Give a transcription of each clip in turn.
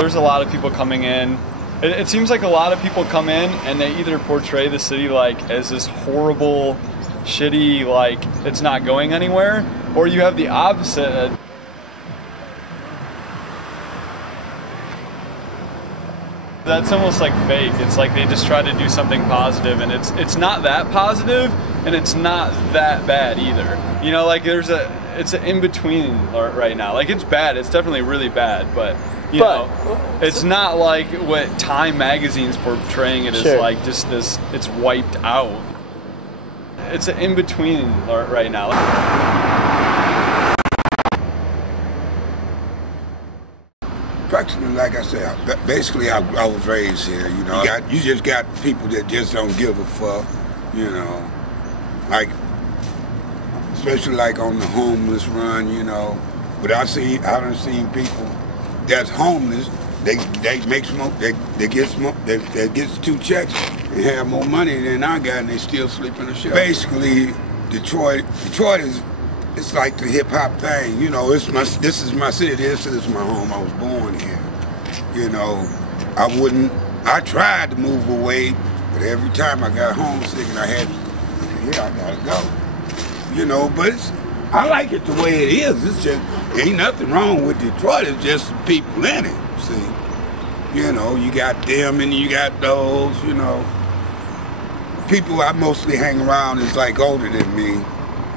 there's a lot of people coming in. It seems like a lot of people come in and they either portray the city like as this horrible, shitty, like it's not going anywhere, or you have the opposite. That's almost like fake. It's like they just try to do something positive, and it's not that positive, and it's not that bad either. You know, like it's an in-between right now. Like it's bad. It's definitely really bad, but you know, it's not like what Time magazine's portraying it as, like just this. It's wiped out. It's an in-between right now. Practically, like I said, basically I was raised here, you know. You just got people that just don't give a fuck, you know. Like, especially like on the homeless run, you know. But I done seen people that's homeless, they make smoke, they get smoke, they get 2 checks and have more money than I got, and they still sleep in the shelter. Basically, Detroit is, it's like the hip hop thing, you know. This is my city. This is my home. I was born here. You know, I tried to move away, but every time I got homesick and I had, I gotta go. You know, but I like it the way it is. It's just, ain't nothing wrong with Detroit. It's just the people in it. See, you know, you got them and you got those. You know, people I mostly hang around is like older than me.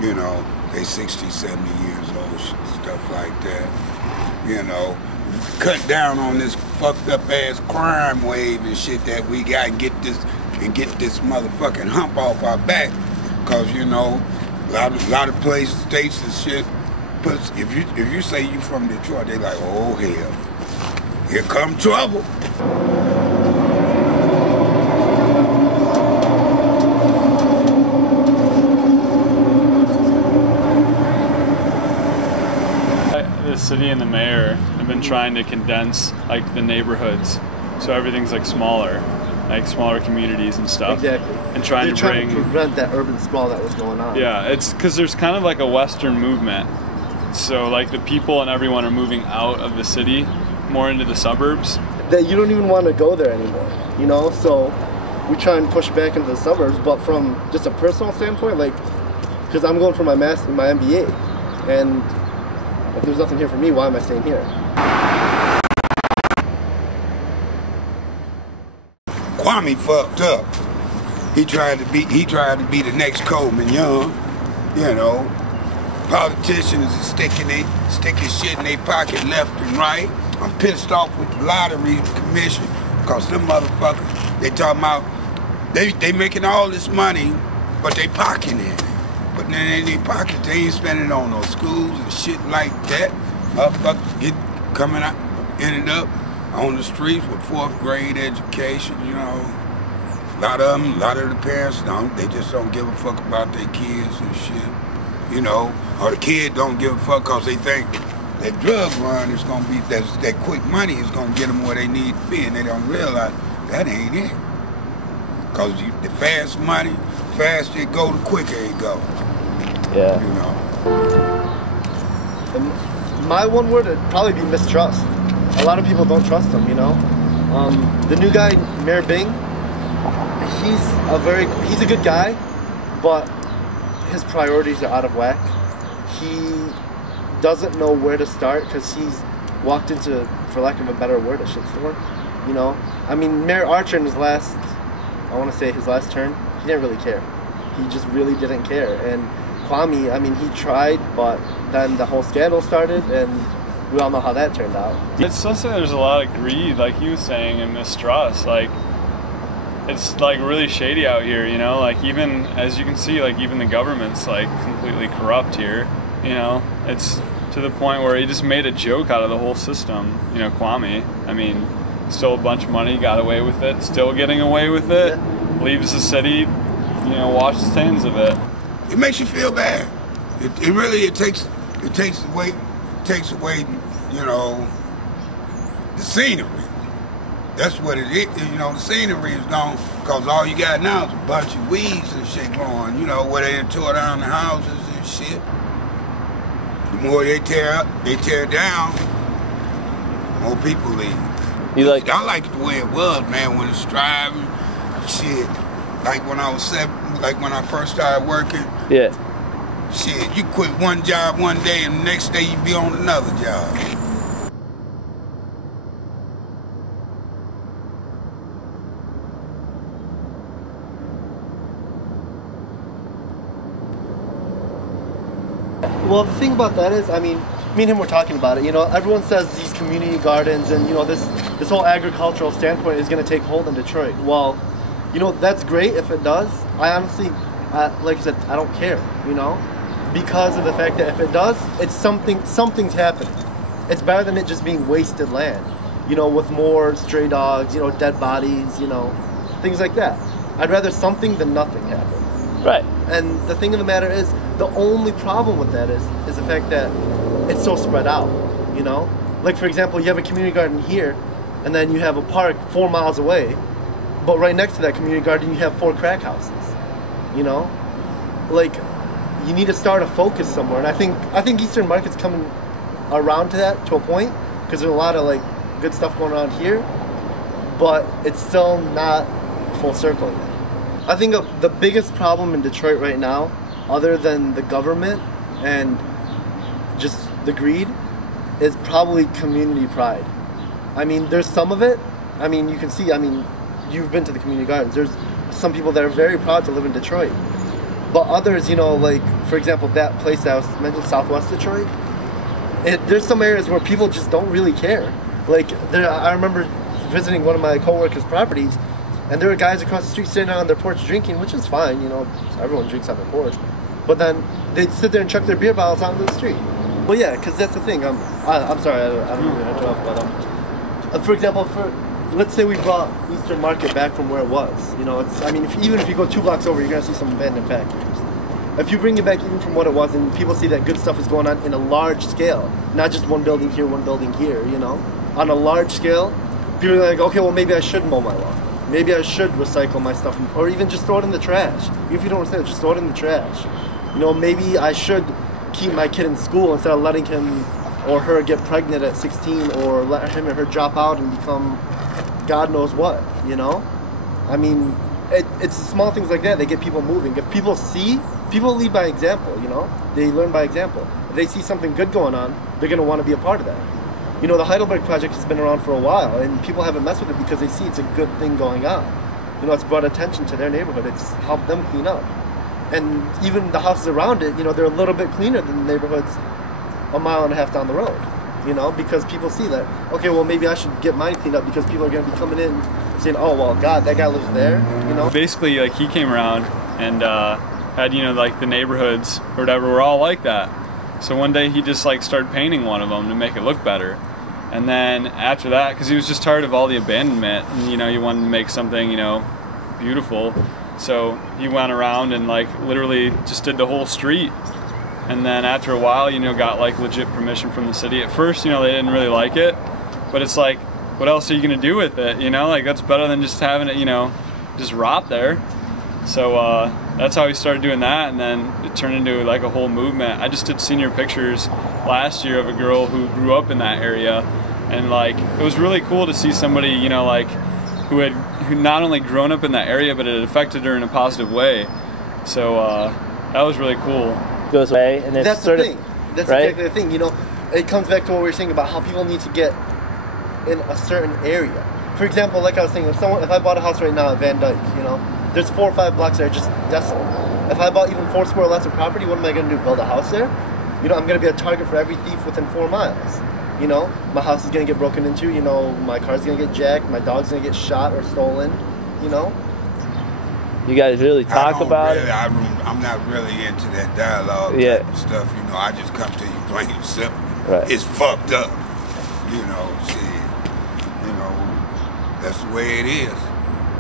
You know. They 60, 70 years old, stuff like that. You know, cut down on this fucked up ass crime wave and shit that we got, and get this motherfucking hump off our back. Cause you know, a lot of places, states and shit. If you say you from Detroit, they like, oh hell, here come trouble. The city and the mayor have been trying to condense like the neighborhoods, so everything's like smaller communities and stuff. Exactly. And trying to prevent that urban sprawl that was going on. Yeah, it's because there's kind of like a Western movement. So like the people and everyone are moving out of the city, more into the suburbs. That you don't even want to go there anymore, you know. So we try and push back into the suburbs, but from just a personal standpoint, like, because I'm going for my MBA, and if there's nothing here for me, why am I staying here? Kwame fucked up. He tried to be the next Coleman Young. You know, politicians are sticking shit in their pocket left and right. I'm pissed off with the lottery commission because them motherfuckers, they talking about they making all this money, but they pocketing it. But then in their pockets, they ain't spending it on no schools and shit like that. Ended up on the streets with 4th grade education, you know. A lot of the parents they just don't give a fuck about their kids and shit, you know. Or the kid don't give a fuck because they think that drug run is gonna be, that quick money is gonna get them where they need to be, and they don't realize that ain't it. Because the fast money, faster it go, the quicker it go. Yeah. You know. And my one word would probably be mistrust. A lot of people don't trust him, you know. The new guy, Mayor Bing, he's a good guy, but his priorities are out of whack. He doesn't know where to start because he's walked into, for lack of a better word, a shitstorm. You know. I mean, Mayor Archer in his last term, he didn't really care. He just really didn't care. And Kwame, I mean, he tried, but then the whole scandal started, and we all know how that turned out. It's also, there's a lot of greed, like he was saying, and mistrust. Like, it's like really shady out here, you know. Like, even as you can see, like even the government's like completely corrupt here. You know, it's to the point where he just made a joke out of the whole system. You know, Kwame. I mean, stole a bunch of money, got away with it, still getting away with it. Leaves the city, you know, washes his hands of it. It makes you feel bad. It takes away, you know, the scenery. That's what it is. You know, the scenery is gone because all you got now is a bunch of weeds and shit growing. You know, where they tore down the houses and shit. The more they tear down, more people leave. You like? I liked the way it was, man. When it's driving, shit. Like when I was when I first started working. Yeah. Shit, you quit one job one day and the next day you be on another job. Well, the thing about that is, I mean, me and him were talking about it. You know, everyone says these community gardens and, you know, this whole agricultural standpoint is going to take hold in Detroit. Well, you know, that's great if it does. I honestly, like I said, I don't care, you know, because of the fact that if it does, it's something's happening. It's better than it just being wasted land, you know, with more stray dogs, you know, dead bodies, you know, things like that. I'd rather something than nothing happen. Right. And the thing of the matter is, the only problem with that is the fact that it's so spread out, you know? Like, for example, you have a community garden here, and then you have a park 4 miles away, but right next to that community garden, you have 4 crack houses, you know? Like, you need to start a focus somewhere, and I think Eastern Market's coming around to that, to a point, because there's a lot of, like, good stuff going on here, but it's still not full circle yet. I think the biggest problem in Detroit right now, other than the government and just the greed, is probably community pride. I mean, there's some of it. I mean, you can see, I mean, you've been to the community gardens. There's some people that are very proud to live in Detroit. But others, you know, like, for example, that place that I was mentioned, Southwest Detroit, there's some areas where people just don't really care. Like, I remember visiting one of my coworkers' properties, and there were guys across the street sitting out on their porch drinking, which is fine, you know, everyone drinks on their porch. But then they'd sit there and chuck their beer bottles out into the street. Well, yeah, because that's the thing. I'm sorry, I don't mean to interrupt, but for example, let's say we brought Eastern Market back from where it was. You know, even if you go 2 blocks over, you're gonna see some abandoned factories. If you bring it back even from what it was, and people see that good stuff is going on in a large scale, not just one building here, one building here, you know, on a large scale, people are like, okay, well, maybe I should mow my lawn. Maybe I should recycle my stuff, or even just throw it in the trash. Even if you don't understand it, just throw it in the trash. You know, maybe I should keep my kid in school instead of letting him or her get pregnant at 16, or let him or her drop out and become God knows what, you know? I mean, it's small things like that that get people moving. If people see, people lead by example, you know? They learn by example. If they see something good going on, they're going to want to be a part of that. You know, the Heidelberg Project has been around for a while, and people haven't messed with it because they see it's a good thing going on. You know, it's brought attention to their neighborhood. It's helped them clean up. And even the houses around it, you know, they're a little bit cleaner than the neighborhoods a mile and a half down the road. You know, because people see that, okay, well, maybe I should get mine cleaned up because people are going to be coming in saying, oh, well, God, that guy lives there, you know? Basically, like, he came around and had, you know, like, the neighborhoods or whatever were all like that. So one day he just, like, started painting one of them to make it look better. And then after that, because he was just tired of all the abandonment, and, you know, he wanted to make something, you know, beautiful. So he went around and, like, literally just did the whole street. And then after a while, you know, got, like, legit permission from the city. At first, you know, they didn't really like it, but it's like, what else are you gonna do with it? You know, like, that's better than just having it, you know, just rot there. So that's how he started doing that, and then it turned into, like, a whole movement. I just did senior pictures last year of a girl who grew up in that area, and, like, it was really cool to see somebody, you know, like, who not only grown up in that area, but it affected her in a positive way. So that was really cool. Goes away, and it's that's sort the thing. of, That's right? exactly the thing. You know, it comes back to what we were saying about how people need to get in a certain area. For example, like I was saying, if I bought a house right now at Van Dyke, you know, there's 4 or 5 blocks that are just desolate. If I bought even 4 square lots of property, what am I going to do? Build a house there? You know, I'm going to be a target for every thief within 4 miles. You know, my house is going to get broken into. You know, my car's going to get jacked. My dog's going to get shot or stolen. You know. You guys really talk about it? I'm not really into that dialogue type of stuff, you know. I just come to you plain and simple. Right. It's fucked up, you know. See, you know, that's the way it is.